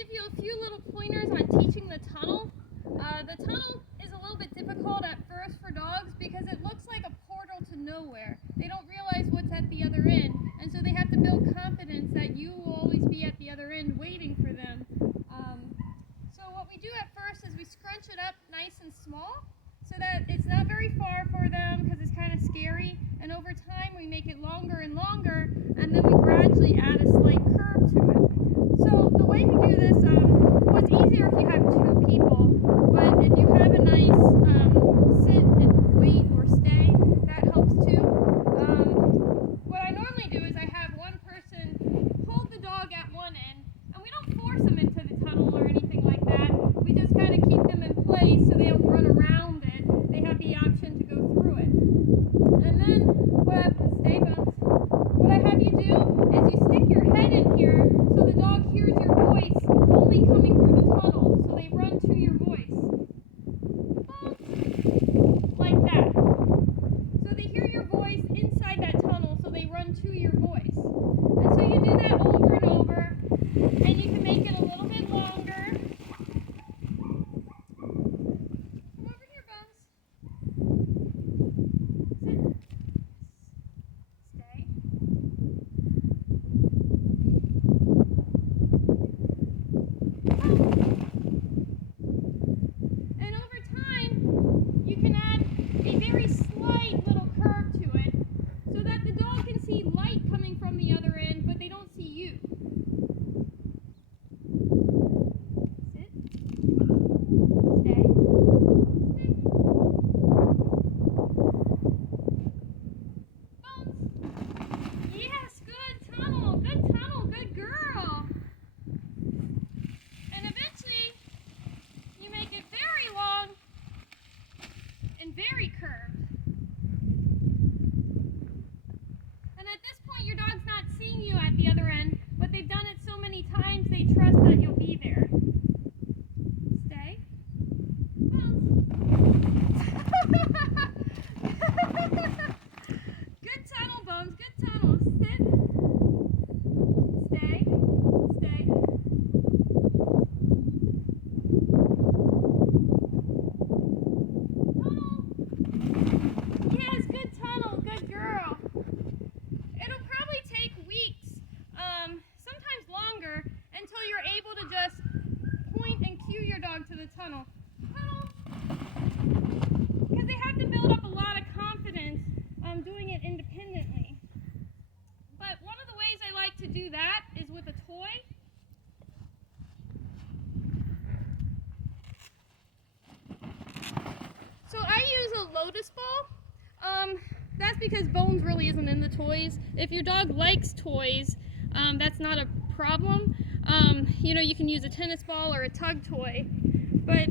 give you a few little pointers on teaching the tunnel. The tunnel is a little bit difficult at first for dogs because it looks like a portal to nowhere. They don't realize what's at the other end, and so they have to build confidence that you will always be at the other end waiting for them. So what we do at first is we scrunch it up nice and small so that it's not very far for them because it's kind of scary, and over time we make it longer and longer, and then we gradually add a slight curve to it. So the way we do this, well, it's easier if you have two people, but if you have a nice sit and wait or stay, that helps too. What I normally do is I have one person hold the dog at one end, and we don't force them into the tunnel or anything like that. We just kind of keep them in place so they don't run around it. They have the option to go through it. And then what I have you do is you stick your head in here so the dog hears your voice only coming through the tunnel, so they run to your voice. Like that. So they hear your voice inside that tunnel, so they run to your voice. And so you do that over and over, and you can make it a little bit longer. Come over here, Bones. Sit. Stay. And over time, you can add a very slight little curve to it so that the dog can see light coming from the other end, but they don't see you. Sit. Stay. Stay. Bones. Yes, good tunnel, good girl. And eventually, you make it very long and very curved. And at this point, your dog's not seeing you at the other end, but they've done it so many times, they trust that you'll be there. Stay. Bounce. Good tunnel, Bones, good tunnel. Sit. Stay. Stay. Tunnel. Yes, good tunnel, good girl. It'll probably take weeks, sometimes longer, until you're able to just point and cue your dog to the tunnel. Tunnel. Because they have to build up a lot of confidence doing it independently. But one of the ways I like to do that is with a toy. So I use a lotus ball. That's because Bones really isn't in the toys. If your dog likes toys, that's not a problem. You know, you can use a tennis ball or a tug toy, but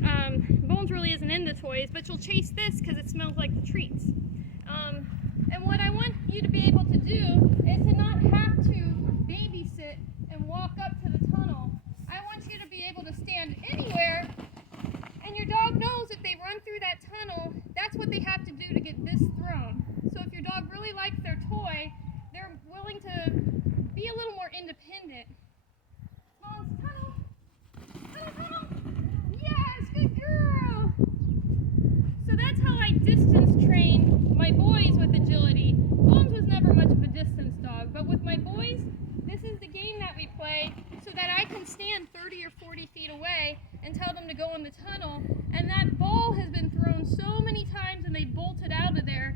Bones really isn't in the toys, but you'll chase this because it smells like the treats. And what I want you to be able to do is to not have to babysit and walk up to the tunnel. I want you to be able to stand anywhere, and your dog knows if they run through that tunnel, that's what they have to do to get this thrown. So if your dog really likes their toy, they're willing to be a little more independent. Bones, tunnel. Tunnel, tunnel. Yes, good girl. So that's how I distance train my boys with agility. Bones was never much of a distance dog, but with my boys, this is the game that we play so that I can stand 30 or 40 feet away and tell them to go in the tunnel, and that ball has been thrown so many times and they bolted out of there